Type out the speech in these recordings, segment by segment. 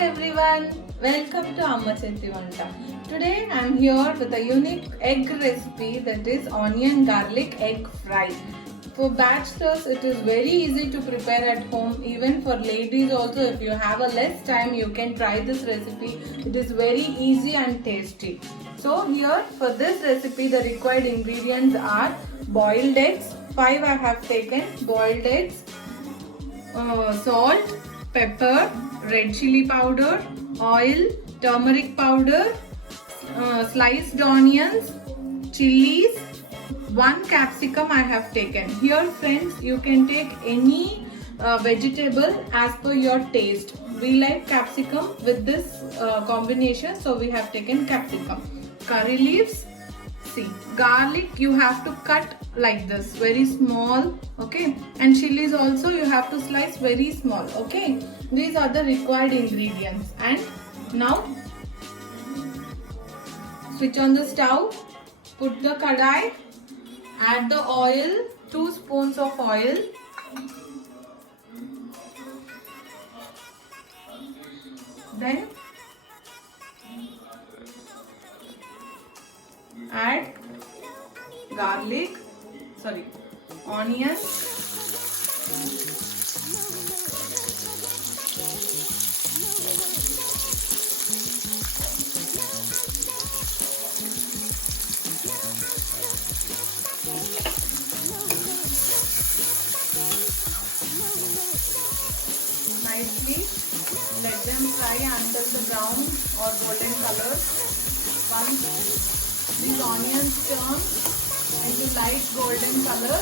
everyone, welcome to Amma Chetti Vanta. Today I am here with a unique egg recipe, that is onion garlic egg fry. For bachelors it is very easy to prepare at home. Even for ladies also, if you have a less time, you can try this recipe. It is very easy and tasty. So here for this recipe the required ingredients are boiled eggs. 5 I have taken boiled eggs, salt, pepper, red chili powder, oil, turmeric powder, sliced onions, chilies, 1 capsicum I have taken. Here friends, you can take any vegetable as per your taste. We like capsicum with this combination, so we have taken capsicum. Curry leaves, see, garlic you have to cut like this, very small, okay, and chilies also you have to slice very small, okay. These are the required ingredients. And now switch on the stove, put the kadai, add the oil, 2 spoons of oil, then add onions, nicely let them fry until the brown or golden color. Once these onions turn into light golden color,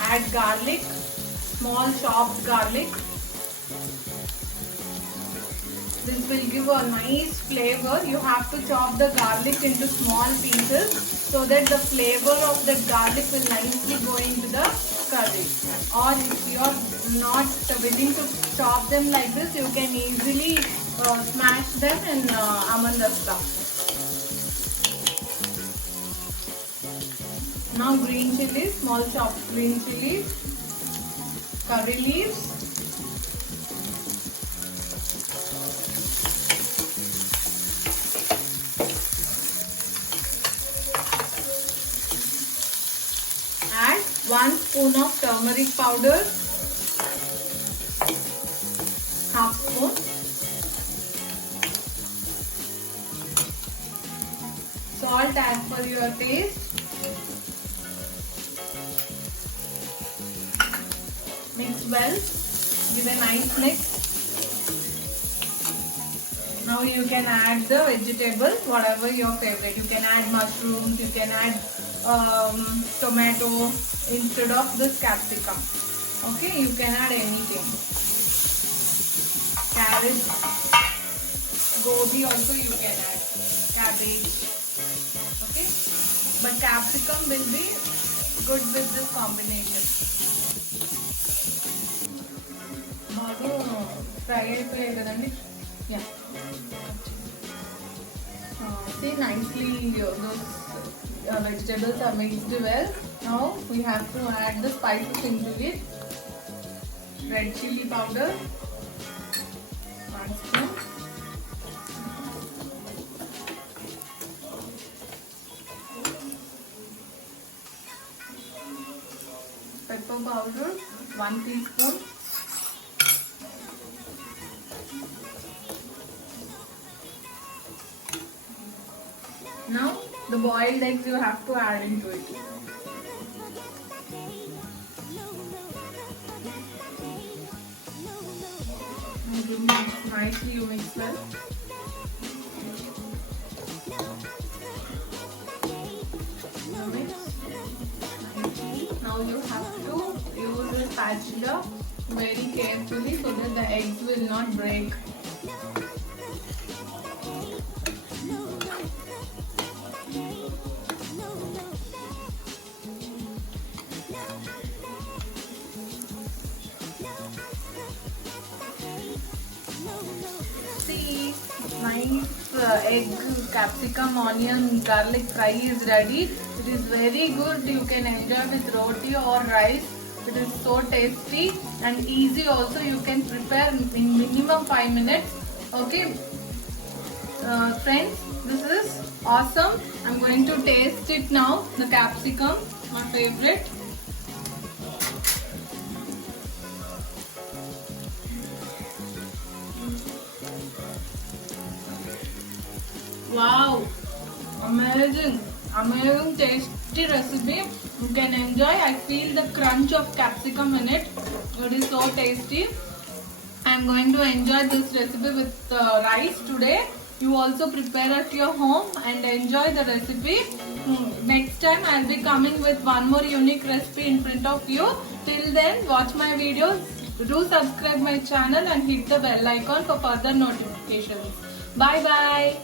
add garlic, small chopped garlic. This will give a nice flavor. You have to chop the garlic into small pieces so that the flavor of the garlic will nicely go into the curry. Or if you are not willing to chop them like this, you can easily smash them in almond rasta. Now green chilies, small chopped green chilies, curry leaves, add 1 spoon of turmeric powder, half spoon, salt as per your taste, mix well, give a nice mix. Now you can add the vegetables, whatever your favorite. You can add mushrooms, you can add tomato instead of this capsicum. Okay, you can add anything. Carrot, gobi also you can add. Cabbage. Okay, but capsicum will be good with this combination. Fry it, yeah. See, nicely those vegetables are mixed well. Now we have to add the spices into it. Red chili powder, 1 spoon. Pepper powder, 1 teaspoon. Now the boiled eggs you have to add into it. Nicely you mix well. Now you have to use the spatula very carefully so that the eggs will not break. See, nice egg, capsicum, onion, garlic fry is ready. It is very good. You can enjoy with roti or rice. It is so tasty and easy also. You can prepare in minimum 5 minutes. Okay, friends, this is awesome. I'm going to taste it now. The capsicum, my favorite. Wow, amazing tasty recipe. You can enjoy. I feel the crunch of capsicum in it. It is so tasty. I am going to enjoy this recipe with rice today. You also prepare at your home and enjoy the recipe. Next time I will be coming with one more unique recipe in front of you. Till then, watch my videos. Do subscribe my channel and hit the bell icon for further notifications. Bye bye.